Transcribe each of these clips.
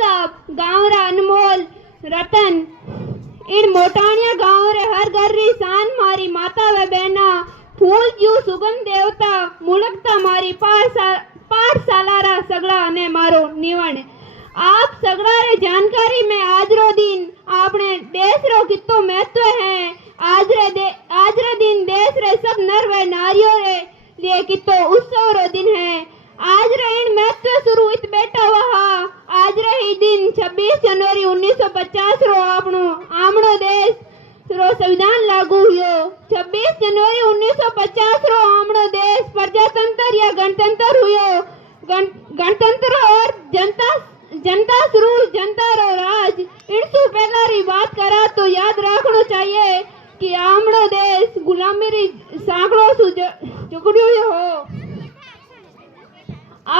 साहब गाँव रा अनमोल रतन इन मोटाणिया गाँव रे हर घर री शान मारी माता व बहना फूल जू सुगंध देवता मुलकता मारी पाठशाला रा सगड़ा ने मारो निवण आप सगड़ा रे जानकारी में आज रो दिन आपने देश रो कितो महत्व है। आज रे दिन देश रे सब नर व नारियों रे लिए कितो उत्सव रो दिन है। आज रे इन महत्व शुरू इत बैठा हुआ आज रे ही दिन 26 जनवरी 1950 रो आपनो आमणो देश रो संविधान लागू हुयो। 26 जनवरी 1950 रो आमणो देश प्रजातंत्र या गणतंत्र हुयो। गणतंत्र और जनता शुरू जनता रो राज इनसु पहला री बात करा तो याद रखना चाहिए कि आमणो देश गुलामी री साकड़ो सु जुगड़ियो हो।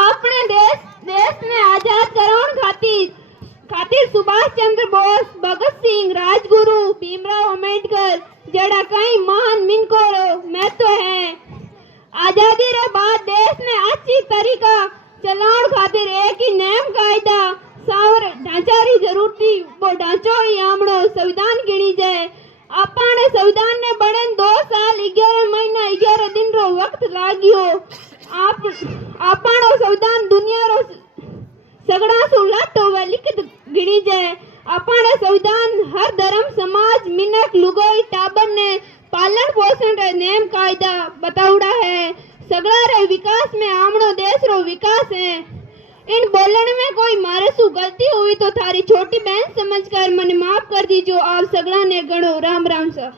अपने देश ने आजाद कराउण खातिर सुभाष चंद्र बोस भगत सिंह राजगुरु भीमराव अम्बेडकर जड़ा कई महान मिनको महत्व है। आजादी रे बाद देश ने अच्छी तरीका चलाउण खातिर एक ही नियम कायदा सावर ढांचा री जरूरती वो ढांचो ही आमणो संविधान गिणी जाए। अपने संविधान ने बड़े 2 साल 11 महीना 11 दिन रो वक्त लाग्यो। आपणो संविधान दुनिया रो सगड़ा सु लट्टो व लिखित गिणी जाए। अपने संविधान हर धर्म समाज मिनक लुगाई टाबर ने पालन पोषण रे नियम कायदा बताउड़ा है। सगड़ा रे विकास में आमणो देश रो विकास है। इन बोलने में कोई मारे सु गलती हुई तो थारी छोटी बहन समझकर मने माफ कर दीजो। आप सगड़ा ने गणो राम राम सर।